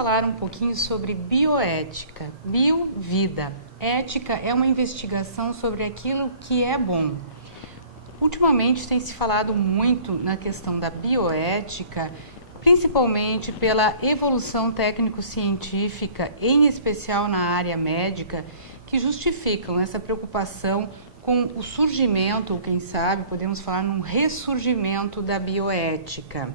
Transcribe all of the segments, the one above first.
falar um pouquinho sobre bioética. Bio, vida. Ética é uma investigação sobre aquilo que é bom. Ultimamente tem se falado muito na questão da bioética, principalmente pela evolução técnico-científica, em especial na área médica, que justificam essa preocupação com o surgimento, ou quem sabe podemos falar num ressurgimento da bioética.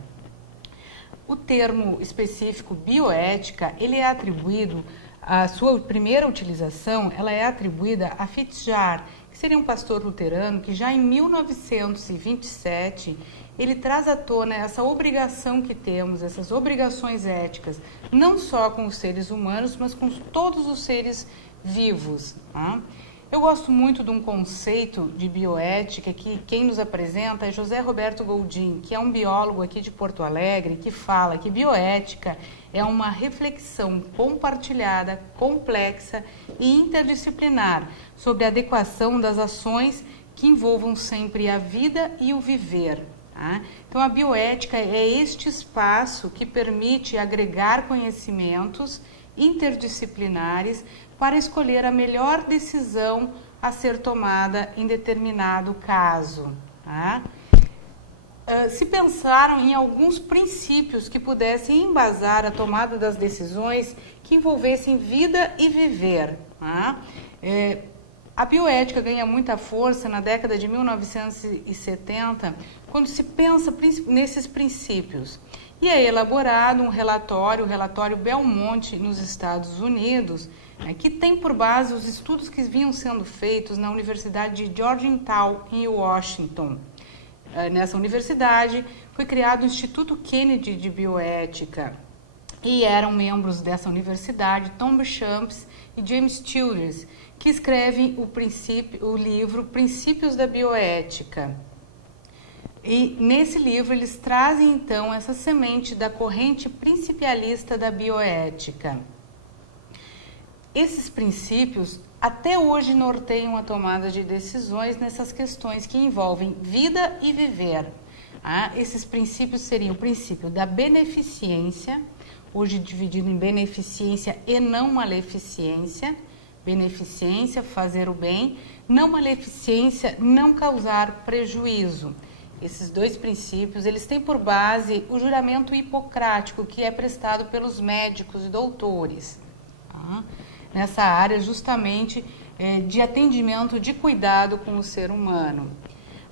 O termo específico bioética, ele é atribuído, a sua primeira utilização, ela é atribuída a Fitzgerald, que seria um pastor luterano que já em 1927, ele traz à tona essa obrigação que temos, essas obrigações éticas, não só com os seres humanos, mas com todos os seres vivos. Tá? Eu gosto muito de um conceito de bioética que quem nos apresenta é José Roberto Goldin, que é um biólogo aqui de Porto Alegre, que fala que bioética é uma reflexão compartilhada, complexa e interdisciplinar sobre a adequação das ações que envolvam sempre a vida e o viver. Tá? Então, a bioética é este espaço que permite agregar conhecimentos interdisciplinares para escolher a melhor decisão a ser tomada em determinado caso. Tá? Se pensaram em alguns princípios que pudessem embasar a tomada das decisões que envolvessem vida e viver. Tá? A bioética ganha muita força na década de 1970, quando se pensa nesses princípios. E é elaborado um relatório, o relatório Belmonte, nos Estados Unidos, que tem por base os estudos que vinham sendo feitos na Universidade de Georgetown, em Washington. Nessa universidade foi criado o Instituto Kennedy de Bioética e eram membros dessa universidade Tom Bechamps e James Childress, que escrevem o livro Princípios da Bioética. E nesse livro eles trazem então essa semente da corrente principialista da bioética. Esses princípios até hoje norteiam a tomada de decisões nessas questões que envolvem vida e viver. Esses princípios seriam o princípio da beneficência, hoje dividido em beneficência e não maleficência. Beneficência, fazer o bem, não maleficência, não causar prejuízo. Esses dois princípios, eles têm por base o juramento hipocrático, que é prestado pelos médicos e doutores. Tá? Nessa área justamente de atendimento, de cuidado com o ser humano.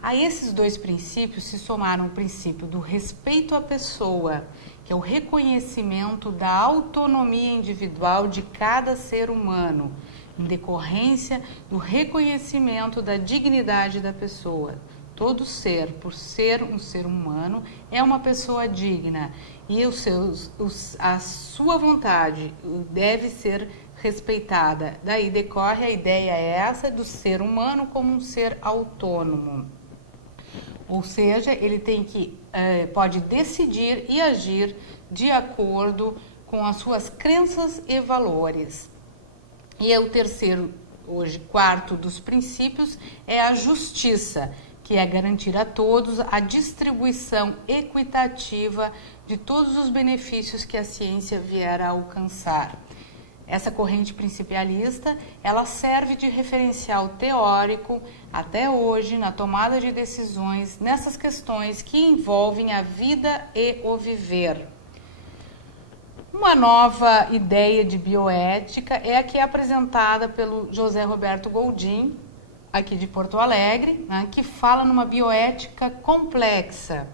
A esses dois princípios se somaram o princípio do respeito à pessoa, que é o reconhecimento da autonomia individual de cada ser humano, em decorrência do reconhecimento da dignidade da pessoa. Todo ser, por ser um ser humano, é uma pessoa digna e a sua vontade deve ser respeitada. Daí decorre a ideia essa do ser humano como um ser autônomo. Ou seja, ele pode decidir e agir de acordo com as suas crenças e valores. E o terceiro, hoje, quarto dos princípios é a justiça, que é garantir a todos a distribuição equitativa de todos os benefícios que a ciência vier a alcançar. Essa corrente principialista, ela serve de referencial teórico até hoje na tomada de decisões nessas questões que envolvem a vida e o viver. Uma nova ideia de bioética é a que é apresentada pelo José Roberto Goldin, aqui de Porto Alegre, né, que fala numa bioética complexa.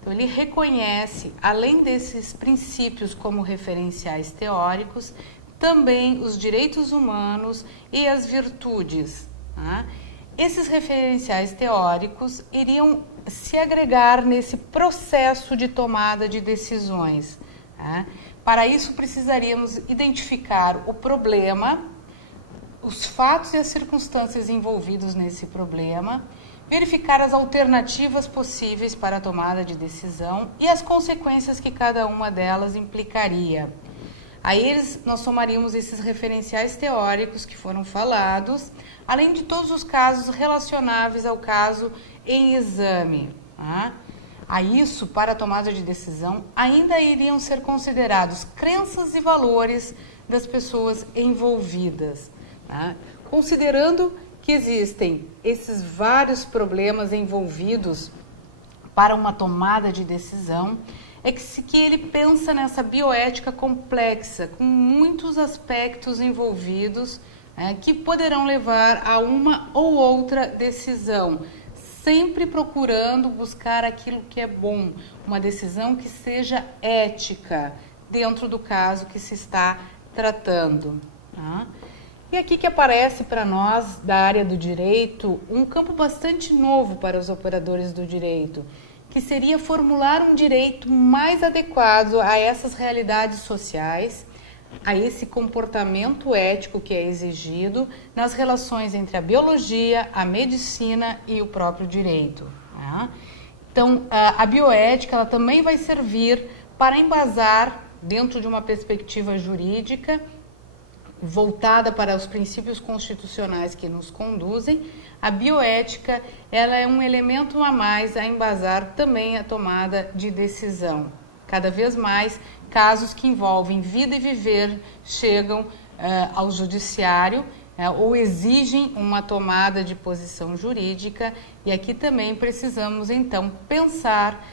Então, ele reconhece, além desses princípios como referenciais teóricos, também os direitos humanos e as virtudes. Tá? Esses referenciais teóricos iriam se agregar nesse processo de tomada de decisões. Tá? Para isso, precisaríamos identificar o problema, os fatos e as circunstâncias envolvidos nesse problema, verificar as alternativas possíveis para a tomada de decisão e as consequências que cada uma delas implicaria. A eles, nós somaríamos esses referenciais teóricos que foram falados, além de todos os casos relacionáveis ao caso em exame. Tá? A isso, para a tomada de decisão, ainda iriam ser considerados crenças e valores das pessoas envolvidas, tá? Considerando que existem esses vários problemas envolvidos para uma tomada de decisão, é que ele pensa nessa bioética complexa, com muitos aspectos envolvidos, que poderão levar a uma ou outra decisão, sempre procurando buscar aquilo que é bom, uma decisão que seja ética, dentro do caso que se está tratando. Tá? E aqui que aparece para nós, da área do direito, um campo bastante novo para os operadores do direito, que seria formular um direito mais adequado a essas realidades sociais, a esse comportamento ético que é exigido nas relações entre a biologia, a medicina e o próprio direito. Tá? Então, a bioética ela também vai servir para embasar, dentro de uma perspectiva jurídica, voltada para os princípios constitucionais que nos conduzem, a bioética ela é um elemento a mais a embasar também a tomada de decisão. Cada vez mais, casos que envolvem vida e viver chegam ao judiciário ou exigem uma tomada de posição jurídica, e aqui também precisamos, então, pensar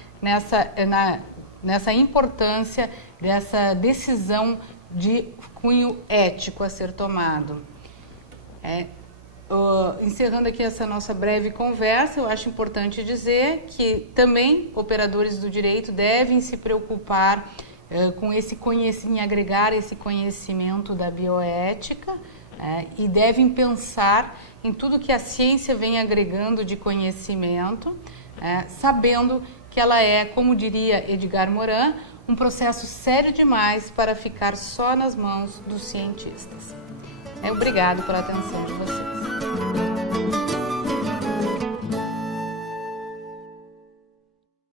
nessa importância dessa decisão de cunho ético a ser tomado. Encerrando aqui essa nossa breve conversa, eu acho importante dizer que também operadores do direito devem se preocupar com esse conhecimento, em agregar esse conhecimento da bioética, e devem pensar em tudo que a ciência vem agregando de conhecimento, sabendo que ela é, como diria Edgar Morin, um processo sério demais para ficar só nas mãos dos cientistas. Obrigado pela atenção de vocês.